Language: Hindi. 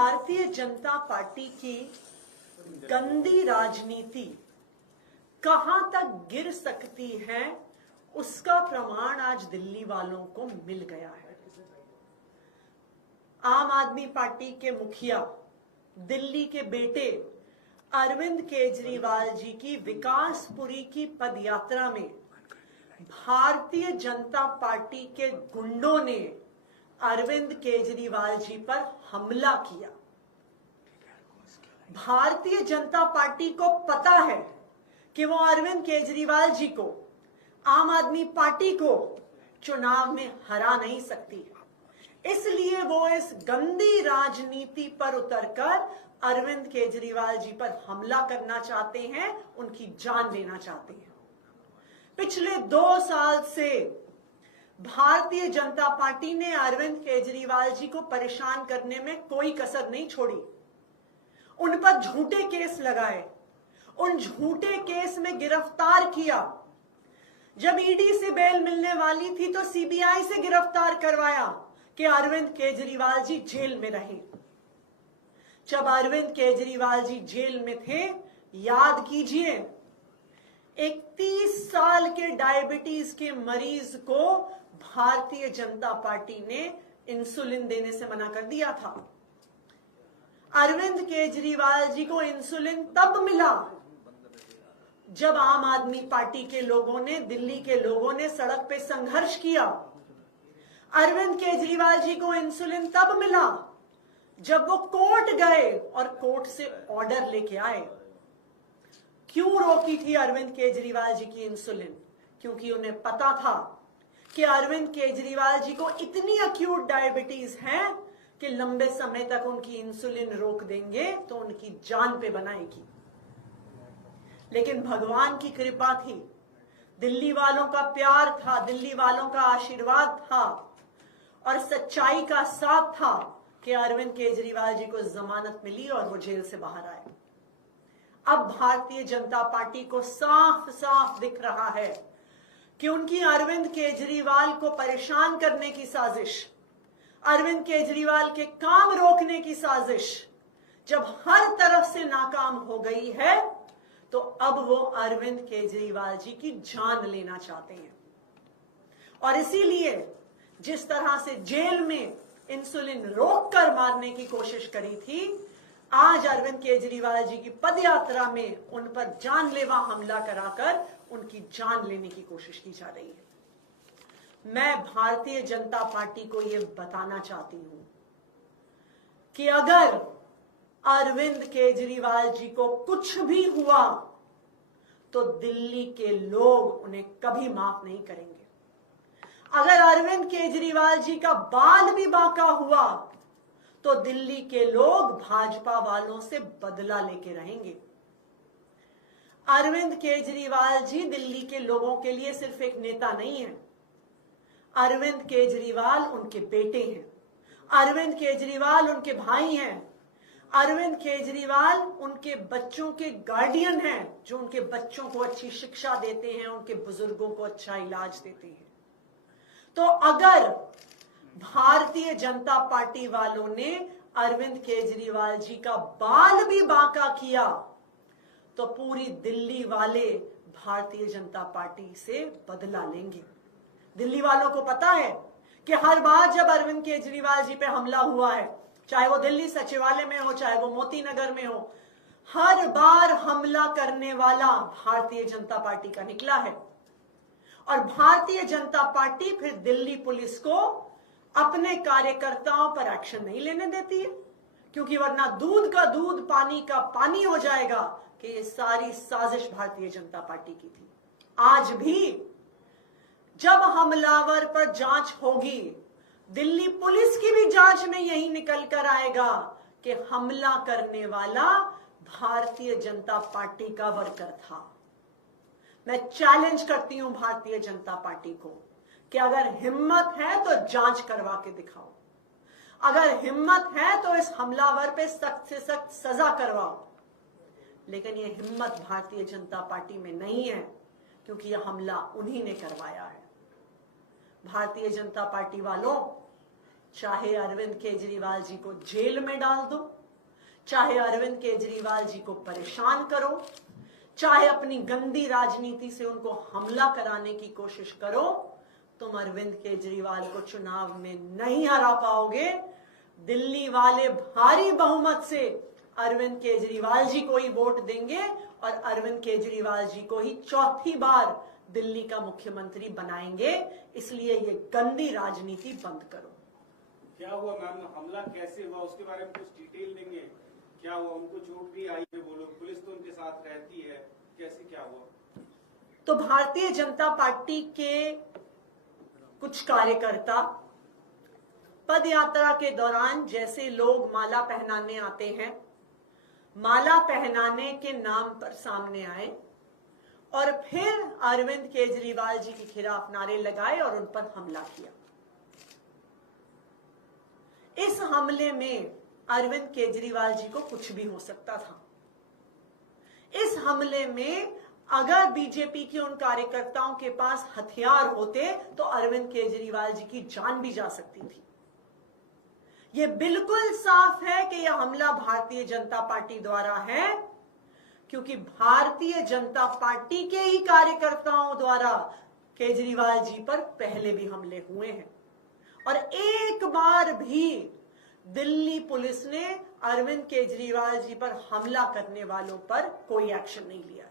भारतीय जनता पार्टी की गंदी राजनीति कहां तक गिर सकती है, उसका प्रमाण आज दिल्ली वालों को मिल गया है। आम आदमी पार्टी के मुखिया, दिल्ली के बेटे अरविंद केजरीवाल जी की विकासपुरी की पदयात्रा में भारतीय जनता पार्टी के गुंडों ने अरविंद केजरीवाल जी पर हमला किया। भारतीय जनता पार्टी को पता है कि वो अरविंद केजरीवाल जी को, आम आदमी पार्टी को चुनाव में हरा नहीं सकती, इसलिए वो इस गंदी राजनीति पर उतरकर अरविंद केजरीवाल जी पर हमला करना चाहते हैं, उनकी जान लेना चाहते हैं। पिछले 2 साल से भारतीय जनता पार्टी ने अरविंद केजरीवाल जी को परेशान करने में कोई कसर नहीं छोड़ी। उन पर झूठे केस लगाए, उन झूठे केस में गिरफ्तार किया। जब ईडी से बेल मिलने वाली थी तो सीबीआई से गिरफ्तार करवाया कि अरविंद केजरीवाल जी जेल में रहे। जब अरविंद केजरीवाल जी जेल में थे, याद कीजिए, एक 30 साल के डायबिटीज के मरीज को भारतीय जनता पार्टी ने इंसुलिन देने से मना कर दिया था। अरविंद केजरीवाल जी को इंसुलिन तब मिला जब आम आदमी पार्टी के लोगों ने, दिल्ली के लोगों ने सड़क पे संघर्ष किया। अरविंद केजरीवाल जी को इंसुलिन तब मिला जब वो कोर्ट गए और कोर्ट से ऑर्डर लेके आए। क्यों रोकी थी अरविंद केजरीवाल जी की इंसुलिन? क्योंकि उन्हें पता था कि अरविंद केजरीवाल जी को इतनी अक्यूट डायबिटीज है कि लंबे समय तक उनकी इंसुलिन रोक देंगे तो उनकी जान पे बनाएगी। लेकिन भगवान की कृपा थी, दिल्ली वालों का प्यार था, दिल्ली वालों का आशीर्वाद था और सच्चाई का साथ था कि अरविंद केजरीवाल जी को जमानत मिली और वो जेल से बाहर आए। अब भारतीय जनता पार्टी को साफ साफ दिख रहा है कि उनकी अरविंद केजरीवाल को परेशान करने की साजिश, अरविंद केजरीवाल के काम रोकने की साजिश जब हर तरफ से नाकाम हो गई है तो अब वो अरविंद केजरीवाल जी की जान लेना चाहते हैं। और इसीलिए जिस तरह से जेल में इंसुलिन रोककर मारने की कोशिश करी थी, आज अरविंद केजरीवाल जी की पदयात्रा में उन पर जानलेवा हमला कराकर उनकी जान लेने की कोशिश की जा रही है। मैं भारतीय जनता पार्टी को यह बताना चाहती हूं कि अगर अरविंद केजरीवाल जी को कुछ भी हुआ तो दिल्ली के लोग उन्हें कभी माफ नहीं करेंगे। अगर अरविंद केजरीवाल जी का बाल भी बांका हुआ तो दिल्ली के लोग भाजपा वालों से बदला लेके रहेंगे। अरविंद केजरीवाल जी दिल्ली के लोगों के लिए सिर्फ एक नेता नहीं है, अरविंद केजरीवाल उनके बेटे हैं, अरविंद केजरीवाल उनके भाई हैं, अरविंद केजरीवाल उनके बच्चों के गार्डियन हैं, जो उनके बच्चों को अच्छी शिक्षा देते हैं, उनके बुजुर्गों को अच्छा इलाज देते हैं। तो अगर भारतीय जनता पार्टी वालों ने अरविंद केजरीवाल जी का बाल भी बांका किया तो पूरी दिल्ली वाले भारतीय जनता पार्टी से बदला लेंगे। दिल्ली वालों को पता है कि हर बार जब अरविंद केजरीवाल जी पे हमला हुआ है, चाहे वो दिल्ली सचिवालय में हो, चाहे वो मोती नगर में हो, हर बार हमला करने वाला भारतीय जनता पार्टी का निकला है। और भारतीय जनता पार्टी फिर दिल्ली पुलिस को अपने कार्यकर्ताओं पर एक्शन नहीं लेने देती है, क्योंकि वरना दूध का दूध, पानी का पानी हो जाएगा कि ये सारी साजिश भारतीय जनता पार्टी की थी। आज भी जब हमलावर पर जांच होगी, दिल्ली पुलिस की भी जांच में यही निकल कर आएगा कि हमला करने वाला भारतीय जनता पार्टी का वर्कर था। मैं चैलेंज करती हूं भारतीय जनता पार्टी को कि अगर हिम्मत है तो जांच करवा के दिखाओ, अगर हिम्मत है तो इस हमलावर पे सख्त से सख्त सजा करवाओ। लेकिन यह हिम्मत भारतीय जनता पार्टी में नहीं है, क्योंकि यह हमला उन्हीं ने करवाया है। भारतीय जनता पार्टी वालों, चाहे अरविंद केजरीवाल जी को जेल में डाल दो, चाहे अरविंद केजरीवाल जी को परेशान करो, चाहे अपनी गंदी राजनीति से उनको हमला कराने की कोशिश करो, तुम अरविंद केजरीवाल को चुनाव में नहीं हरा पाओगे। दिल्ली वाले भारी बहुमत से अरविंद केजरीवाल जी को ही वोट देंगे और अरविंद केजरीवाल जी को ही चौथी बार दिल्ली का मुख्यमंत्री बनाएंगे। इसलिए ये गंदी राजनीति बंद करो। क्या हुआ मैम, हमला कैसे हुआ उसके बारे में कुछ डिटेल देंगे? क्या हुआ, उनको चोट भी आई है, वो लोग, पुलिस तो उनके साथ रहती है, कैसे क्या हुआ? तो भारतीय जनता पार्टी के कुछ कार्यकर्ता पद यात्रा के दौरान जैसे लोग माला पहनाने आते हैं, माला पहनाने के नाम पर सामने आए और फिर अरविंद केजरीवाल जी के खिलाफ नारे लगाए और उन पर हमला किया। इस हमले में अरविंद केजरीवाल जी को कुछ भी हो सकता था। इस हमले में अगर बीजेपी के उन कार्यकर्ताओं के पास हथियार होते तो अरविंद केजरीवाल जी की जान भी जा सकती थी। यह बिल्कुल साफ है कि यह हमला भारतीय जनता पार्टी द्वारा है, क्योंकि भारतीय जनता पार्टी के ही कार्यकर्ताओं द्वारा केजरीवाल जी पर पहले भी हमले हुए हैं और एक बार भी दिल्ली पुलिस ने अरविंद केजरीवाल जी पर हमला करने वालों पर कोई एक्शन नहीं लिया।